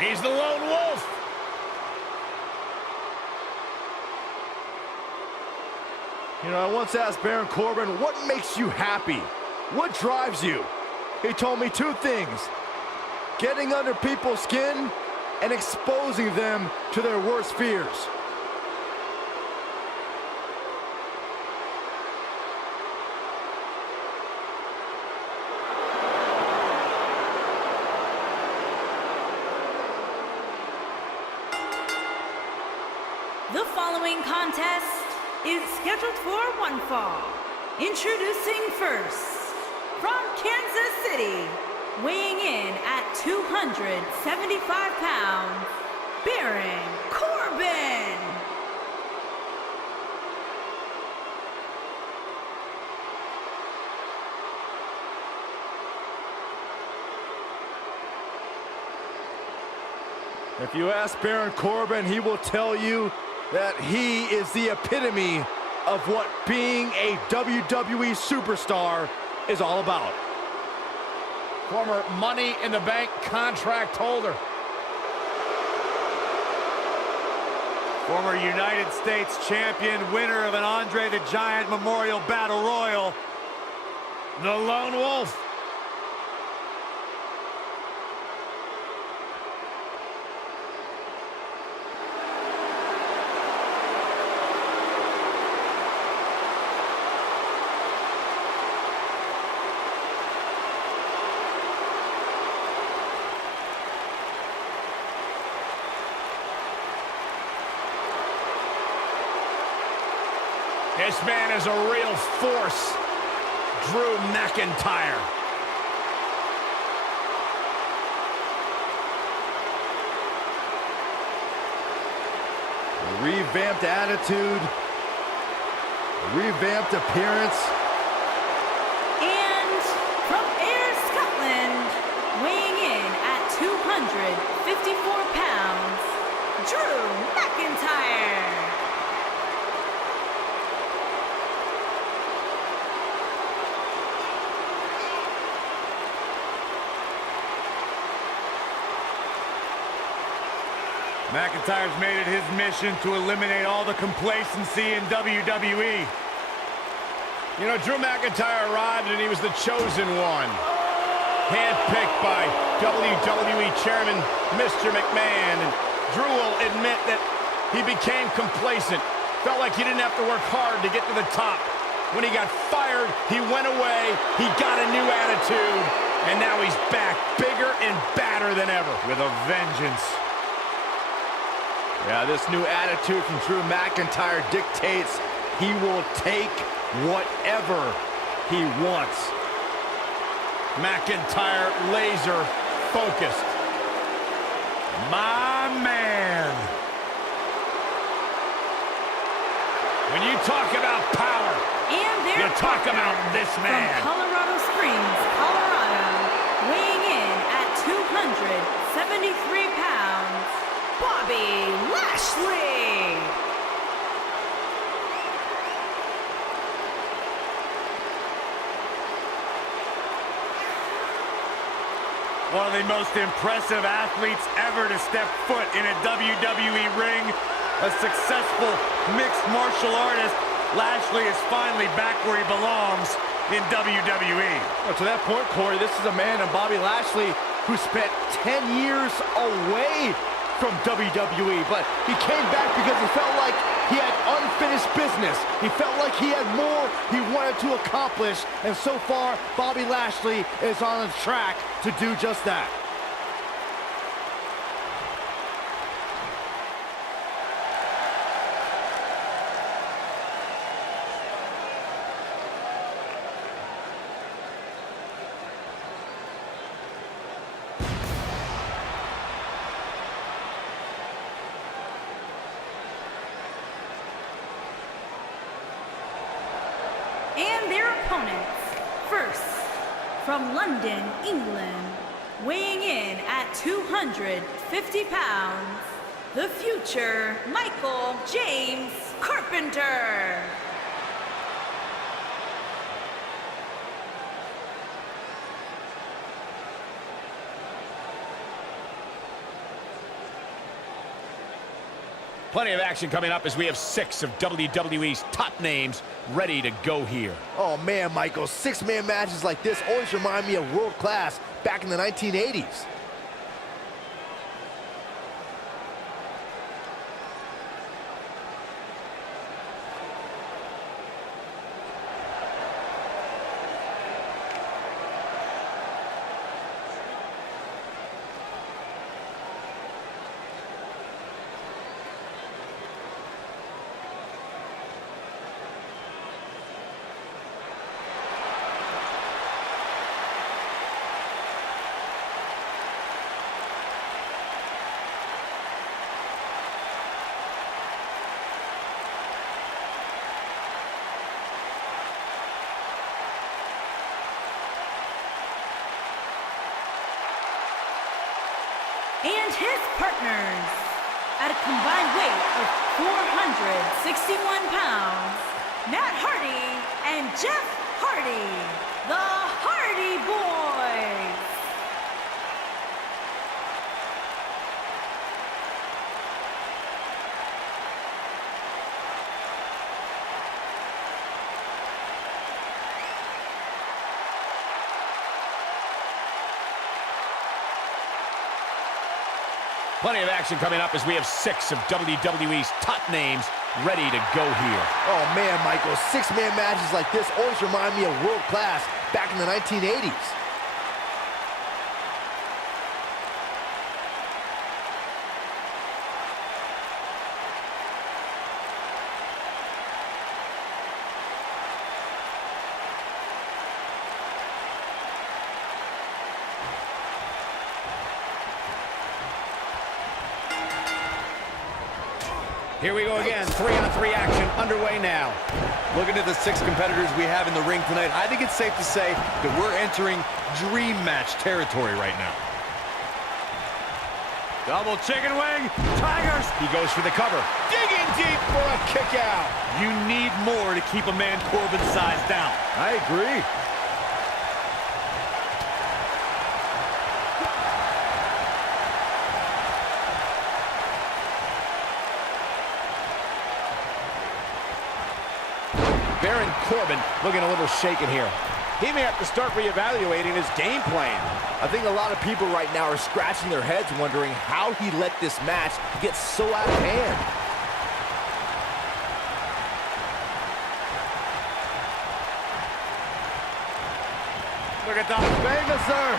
He's the lone wolf. You know, I once asked Baron Corbin, what makes you happy? What drives you? He told me two things: getting under people's skin and exposing them to their worst fears. The following contest is scheduled for one fall. Introducing first, from Kansas City, weighing in at 275 pounds, Baron Corbin. If you ask Baron Corbin, he will tell you that he is the epitome of what being a WWE superstar is all about. Former Money in the Bank contract holder. Former United States champion, winner of an Andre the Giant Memorial Battle Royal. The Lone Wolf. This man is a real force, Drew McIntyre. A revamped attitude, revamped appearance. And from Ayr, Scotland, weighing in at 254 pounds, Drew McIntyre. McIntyre's made it his mission to eliminate all the complacency in WWE. You know, Drew McIntyre arrived and he was the chosen one. Handpicked by WWE Chairman Mr. McMahon. And Drew will admit that he became complacent. Felt like he didn't have to work hard to get to the top. When he got fired, he went away, he got a new attitude, and now he's back bigger and badder than ever with a vengeance. Yeah, this new attitude from Drew McIntyre dictates he will take whatever he wants. McIntyre laser focused. My man. When you talk about power, you talk about this man. From Colorado Springs, Colorado, weighing in at 273 pounds, Bobby Lashley. One of the most impressive athletes ever to step foot in a WWE ring. A successful mixed martial artist. Lashley is finally back where he belongs in WWE. Well, to that point, Corey, this is a man in Bobby Lashley who spent 10 years away from WWE, but he came back because he felt like he had unfinished business. He felt like he had more he wanted to accomplish, and so far, Bobby Lashley is on the track to do just that. And their opponents, first, from London, England, weighing in at 250 pounds, the future Michael James Carpenter. Plenty of action coming up as we have 6 of WWE's top names ready to go here. Oh man, Michael, 6-man matches like this always remind me of world class back in the 1980s. And his partners, at a combined weight of 461 pounds, Matt Hardy and Jeff Hardy, the Hardy Boyz. Plenty of action coming up as we have 6 of WWE's top names ready to go here. Oh man, Michael, 6-man matches like this always remind me of world class back in the 1980s. Here we go again, 3-on-3 action underway now. Looking at the 6 competitors we have in the ring tonight, I think it's safe to say that we're entering dream match territory right now. Double chicken wing, Tigers. He goes for the cover. Digging deep for a kick out. You need more to keep a man Corbin's size down. I agree. Baron Corbin looking a little shaken here. He may have to start reevaluating his game plan. I think a lot of people right now are scratching their heads wondering how he let this match get so out of hand. Look at that. Vegas, sir.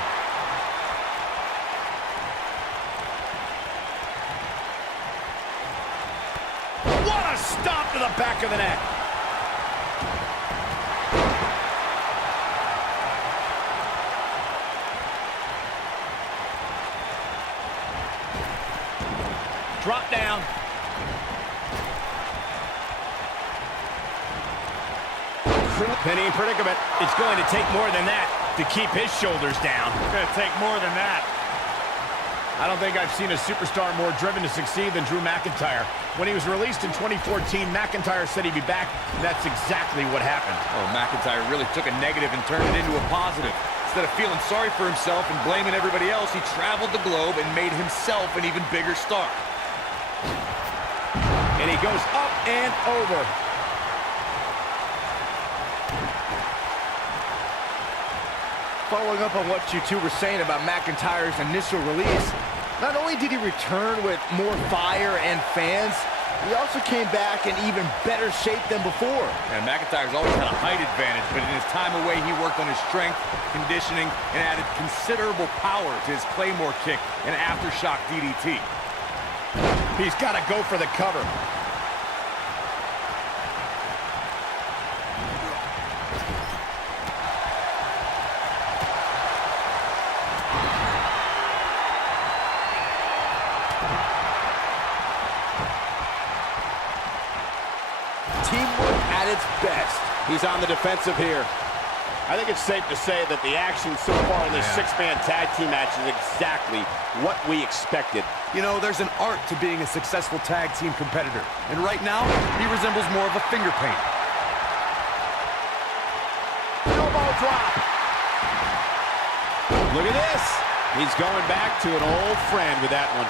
What a stop to the back of the neck. Drop down. Penny in predicament. It's going to take more than that to keep his shoulders down. It's going to take more than that. I don't think I've seen a superstar more driven to succeed than Drew McIntyre. When he was released in 2014, McIntyre said he'd be back, and that's exactly what happened. Oh, McIntyre really took a negative and turned it into a positive. Instead of feeling sorry for himself and blaming everybody else, he traveled the globe and made himself an even bigger star. And he goes up and over. Following up on what you two were saying about McIntyre's initial release, not only did he return with more fire and fans, he also came back in even better shape than before. And McIntyre's always had a height advantage, but in his time away, he worked on his strength, conditioning, and added considerable power to his Claymore kick and aftershock DDT. He's got to go for the cover. Teamwork at its best. He's on the defensive here. I think it's safe to say that the action so far in this 6-man tag team match is exactly what we expected. You know, there's an art to being a successful tag team competitor. And right now, he resembles more of a finger painter. Elbow drop. Look at this. He's going back to an old friend with that one.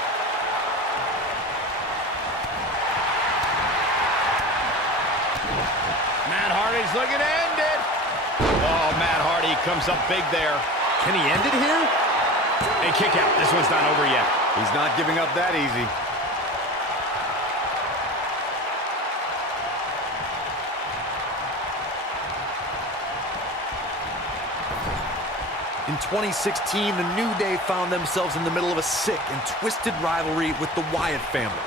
looking to end it. Oh, Matt Hardy comes up big there. Can he end it here? A kick out. This one's not over yet. He's not giving up that easy. In 2016, the New Day found themselves in the middle of a sick and twisted rivalry with the Wyatt family.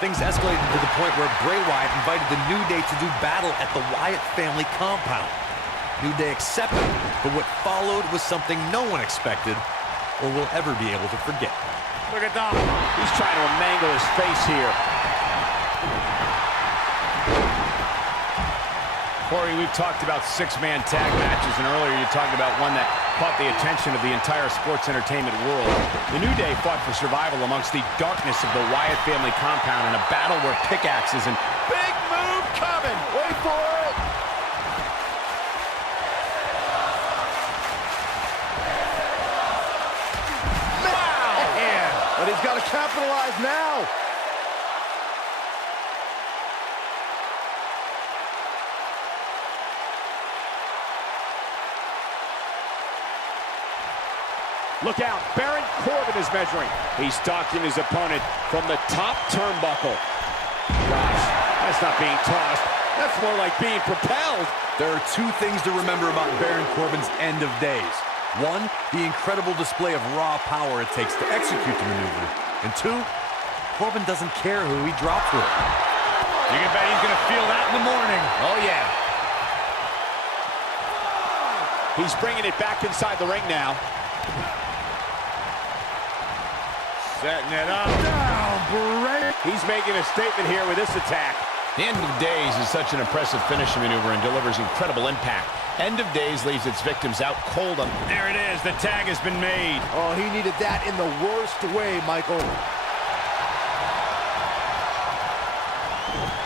Things escalated to the point where Bray Wyatt invited the New Day to do battle at the Wyatt family compound. New Day accepted, but what followed was something no one expected or will ever be able to forget. Look at that. He's trying to mangle his face here. Corey, we've talked about six-man tag matches, and earlier you talked about one that caught the attention of the entire sports entertainment world. The New Day fought for survival amongst the darkness of the Wyatt family compound in a battle where pickaxes and big move coming. Wait for it. Wow! Man, but he's got to capitalize now. Look out, Baron Corbin is measuring. He's stalking his opponent from the top turnbuckle. Gosh, that's not being tossed. That's more like being propelled. There are two things to remember about Baron Corbin's end of days. One, the incredible display of raw power it takes to execute the maneuver. And two, Corbin doesn't care who he drops with. You can bet he's going to feel that in the morning. Oh, yeah. He's bringing it back inside the ring now. Setting it up. Down, Bray. He's making a statement here with this attack. The End of Days is such an impressive finishing maneuver and delivers incredible impact. End of Days leaves its victims out cold. There it is. The tag has been made. Oh, he needed that in the worst way, Michael.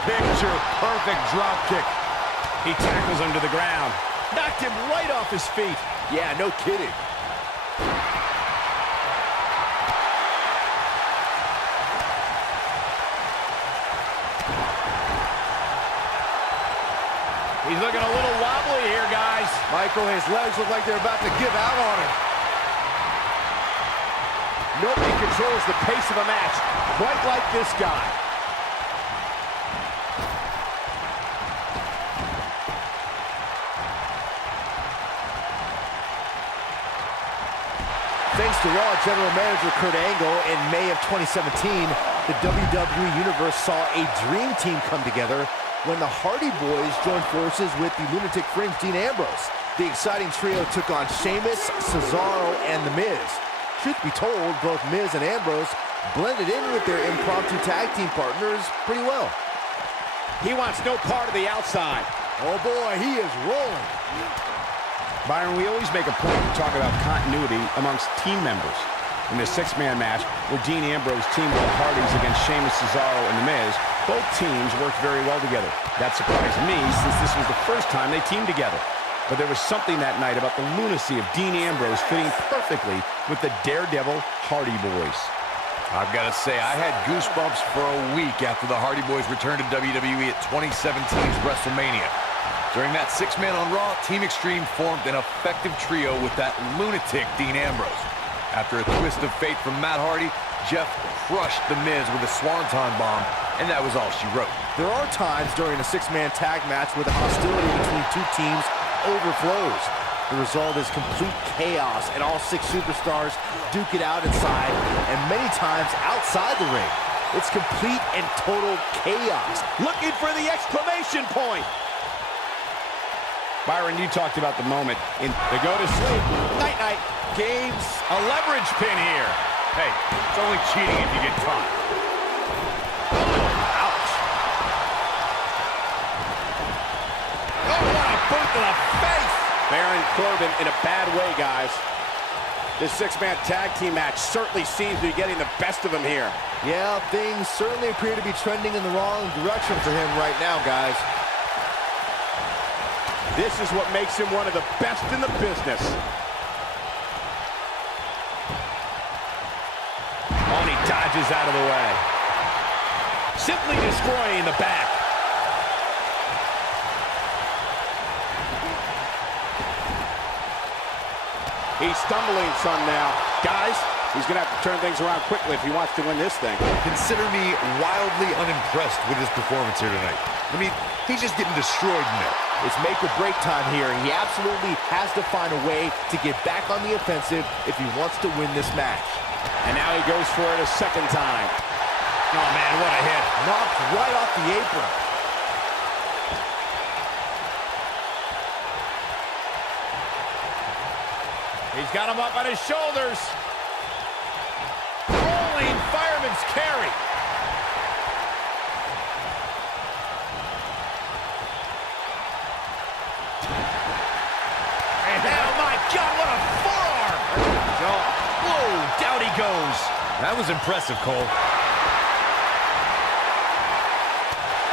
Picture perfect drop kick. He tackles him to the ground. Knocked him right off his feet. Yeah, no kidding. He's looking a little wobbly here, guys. Michael, his legs look like they're about to give out on him. Nobody controls the pace of a match quite like this guy. Thanks to Raw General Manager Kurt Angle, in May of 2017, the WWE Universe saw a dream team come together when the Hardy Boys joined forces with the Lunatic Fringe Dean Ambrose. The exciting trio took on Sheamus, Cesaro, and The Miz. Truth be told, both Miz and Ambrose blended in with their impromptu tag team partners pretty well. He wants no part of the outside. Oh boy, he is rolling. Byron, we always make a point to talk about continuity amongst team members. In the six-man match, where Dean Ambrose teamed with the Hardys against Sheamus, Cesaro, and The Miz, both teams worked very well together. That surprised me, since this was the first time they teamed together. But there was something that night about the lunacy of Dean Ambrose fitting perfectly with the Daredevil Hardy Boys. I've got to say, I had goosebumps for a week after the Hardy Boys returned to WWE at 2017's Wrestlemania. During that six-man on Raw, Team Extreme formed an effective trio with that lunatic Dean Ambrose. After a twist of fate from Matt Hardy, Jeff crushed The Miz with a swanton bomb, and that was all she wrote. There are times during a six-man tag match where the hostility between two teams overflows. The result is complete chaos, and all six superstars duke it out inside, and many times outside the ring. It's complete and total chaos. Looking for the exclamation point. Byron, you talked about the moment in the go to sleep. Night-night. Games. A leverage pin here. Hey, it's only cheating if you get caught. Ouch. Oh, what a boot to the face. Baron Corbin in a bad way, guys. This six-man tag team match certainly seems to be getting the best of him here. Yeah, things certainly appear to be trending in the wrong direction for him right now, guys. This is what makes him one of the best in the business. Oh, and he dodges out of the way. Simply destroying the back. He's stumbling some now. Guys, he's going to have to turn things around quickly if he wants to win this thing. Consider me wildly unimpressed with his performance here tonight. I mean, he's just getting destroyed in there. It's make or break time here. He absolutely has to find a way to get back on the offensive if he wants to win this match. And now he goes for it a second time. Oh, man, what a hit. Knocked right off the apron. He's got him up on his shoulders. Rolling fireman's carry. Oh, my God, what a forearm. Whoa, down he goes. That was impressive, Cole.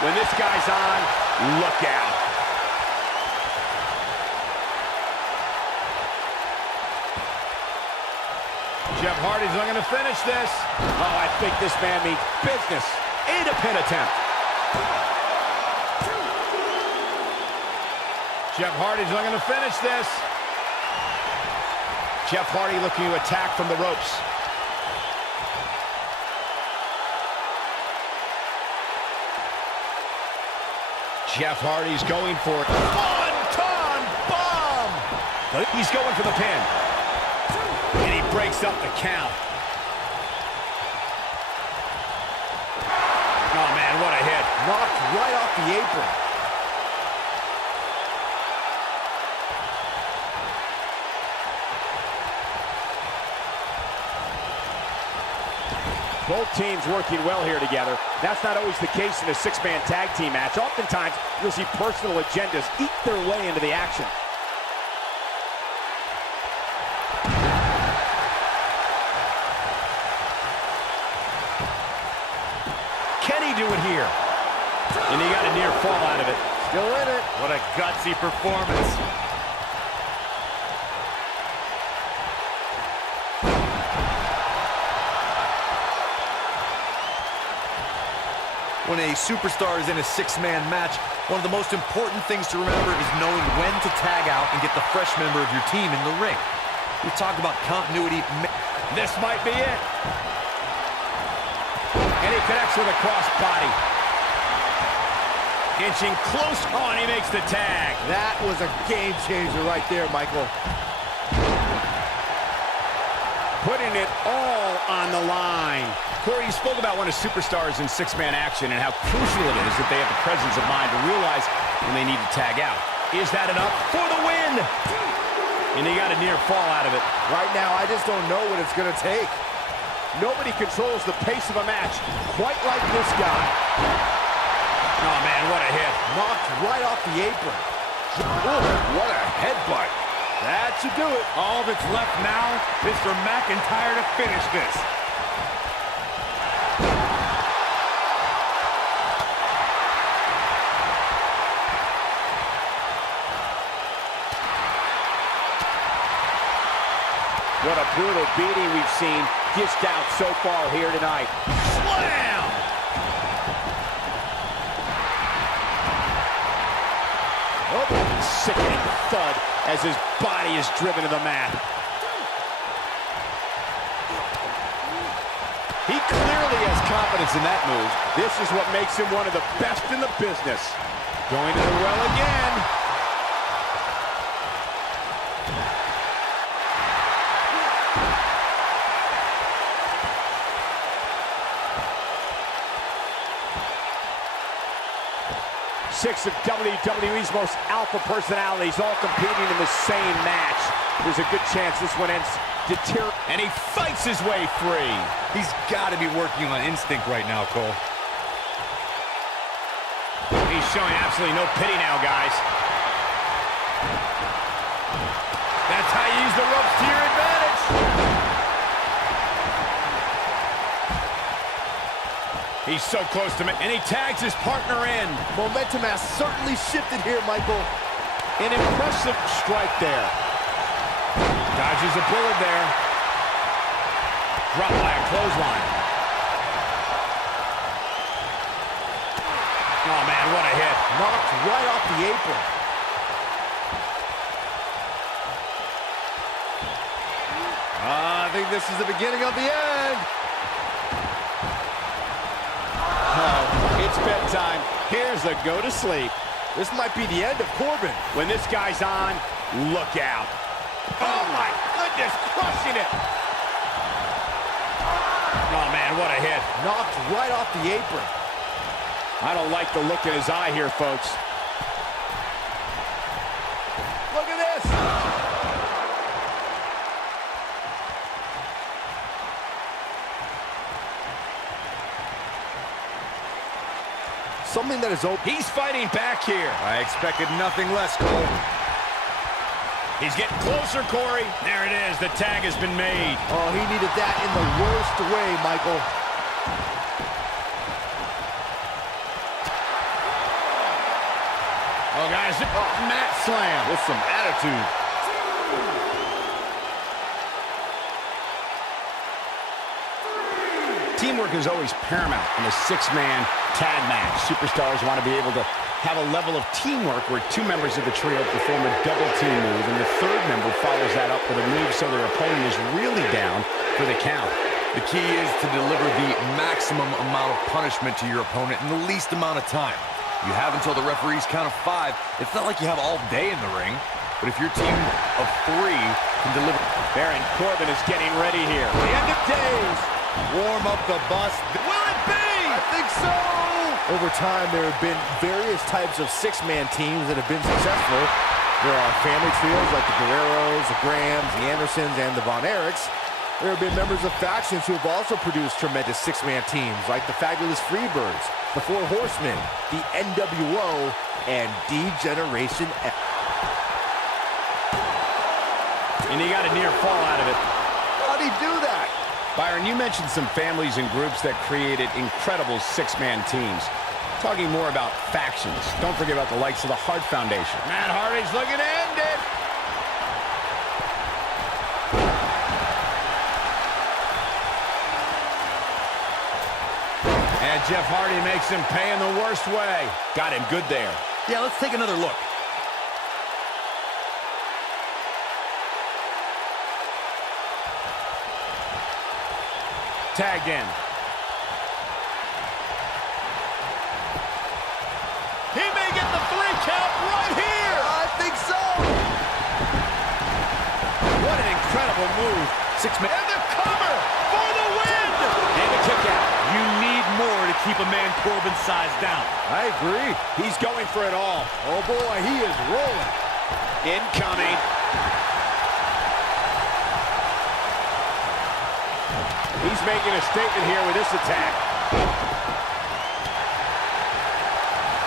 When this guy's on, look out. Jeff Hardy's not going to finish this. Oh, I think this man means business. And a pin attempt. Jeff Hardy's not going to finish this. Jeff Hardy looking to attack from the ropes. Jeff Hardy's going for it. One-ton bomb! But he's going for the pin. And he breaks up the count. Oh, man, what a hit. Knocked right off the apron. Both teams working well here together. That's not always the case in a six-man tag team match. Oftentimes, you'll see personal agendas eat their way into the action. Can he do it here? And he got a near fall out of it. Still in it. What a gutsy performance. When a superstar is in a six-man match, one of the most important things to remember is knowing when to tag out and get the fresh member of your team in the ring. We talked about continuity. This might be it. And he connects with a cross body. Inching close on, he makes the tag. That was a game changer right there, Michael. Putting it all on the line. Corey, you spoke about when a superstar is in six-man action and how crucial it is that they have the presence of mind to realize when they need to tag out. Is that enough for the win? And he got a near fall out of it. Right now, I just don't know what it's going to take. Nobody controls the pace of a match quite like this guy. Oh, man, what a hit. Knocked right off the apron. Ooh, what a headbutt. That should do it. All that's left now is for McIntyre to finish this. What a brutal beating we've seen dished out so far here tonight. Slam! Oh, sickening thud as his body is driven to the mat. He clearly has confidence in that move. This is what makes him one of the best in the business. Going to the well again. Six of WWE's most alpha personalities all competing in the same match. There's a good chance this one ends deteriorating. And he fights his way free. He's got to be working on instinct right now, Cole. He's showing absolutely no pity now, guys. That's how you use the ropes to your advantage. He's so close to me, and he tags his partner in. Momentum has certainly shifted here, Michael. An impressive strike there. Dodges a bullet there. Dropped by a clothesline. Oh, man, what a hit. Knocked right off the apron. think this is the beginning of the end. Oh, it's bedtime. Here's a go to sleep. This might be the end of Corbin. When this guy's on, look out. Oh, my goodness, crushing it. Oh, man, what a hit. Knocked right off the apron. I don't like the look in his eye here, folks. Look at this. Something that is open. He's fighting back here. I expected nothing less, Cole. He's getting closer, Corey. There it is. The tag has been made. Oh, he needed that in the worst way, Michael. Oh, guys, mat slam with some attitude. Teamwork is always paramount in a six-man tag match. Superstars want to be able to have a level of teamwork where two members of the trio perform a double team move, and the third member follows that up with a move so their opponent is really down for the count. The key is to deliver the maximum amount of punishment to your opponent in the least amount of time. You have until the referee's count of 5. It's not like you have all day in the ring, but if your team of 3 can deliver... Baron Corbin is getting ready here. The end of days. Warm up the bus. Will it be? I think so. Over time, there have been various types of six-man teams that have been successful. There are family trios like the Guerreros, the Grahams, the Andersons, and the Von Erichs. There have been members of factions who have also produced tremendous six-man teams like the Fabulous Freebirds, the Four Horsemen, the NWO, and D-Generation X. And he got a near fall out of it. How'd he do that? Byron, you mentioned some families and groups that created incredible six-man teams. Talking more about factions, don't forget about the likes of the Hart Foundation. Matt Hardy's looking to end it. And Jeff Hardy makes him pay in the worst way. Got him good there. Yeah, let's take another look. Tagged in. He may get the 3 count right here. I think so. What an incredible move. 6-man. And the cover for the win. And the kick out. You need more to keep a man Corbin's size down. I agree. He's going for it all. Oh, boy, he is rolling. Incoming. He's making a statement here with this attack.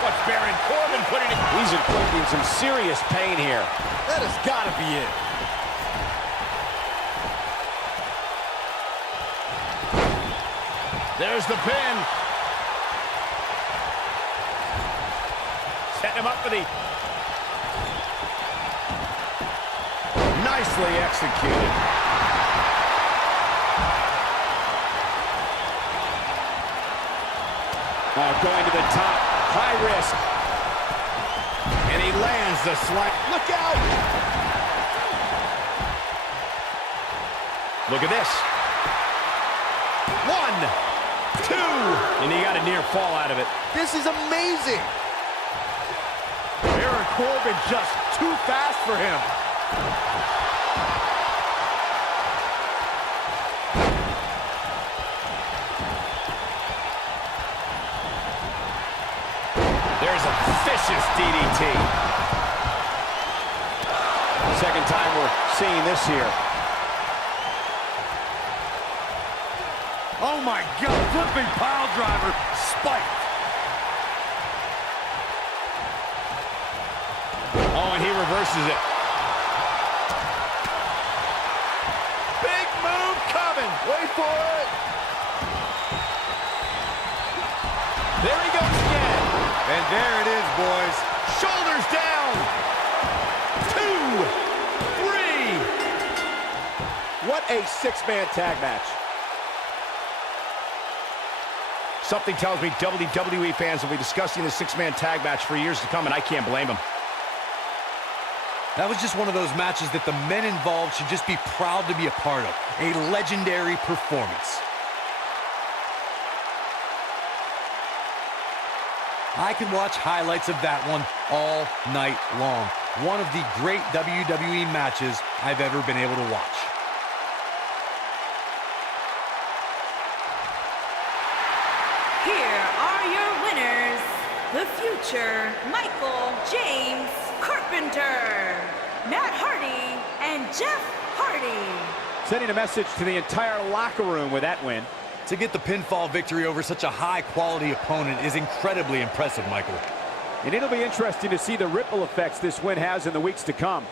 What's Baron Corbin putting in? He's inflicting some serious pain here. That has got to be it. There's the pin. Setting him up for the... Nicely executed. Going to the top. High risk. And he lands the slam. Look out! Look at this. 1, 2. And he got a near fall out of it. This is amazing. Baron Corbin just too fast for him. There's a vicious DDT. Second time we're seeing this here. Oh my God, flipping pile driver, spiked. Oh, and he reverses it. Big move coming. Wait for it. There he goes again. And there it is, boys. Shoulders down. 2, 3. What a six-man tag match. Something tells me WWE fans will be discussing the six-man tag match for years to come, and I can't blame them. That was just one of those matches that the men involved should just be proud to be a part of. A legendary performance. I can watch highlights of that one all night long. One of the great WWE matches I've ever been able to watch. Here are your winners, the future Michael James Carpenter, Matt Hardy, and Jeff Hardy. Sending a message to the entire locker room with that win. To get the pinfall victory over such a high-quality opponent is incredibly impressive, Michael. And it'll be interesting to see the ripple effects this win has in the weeks to come.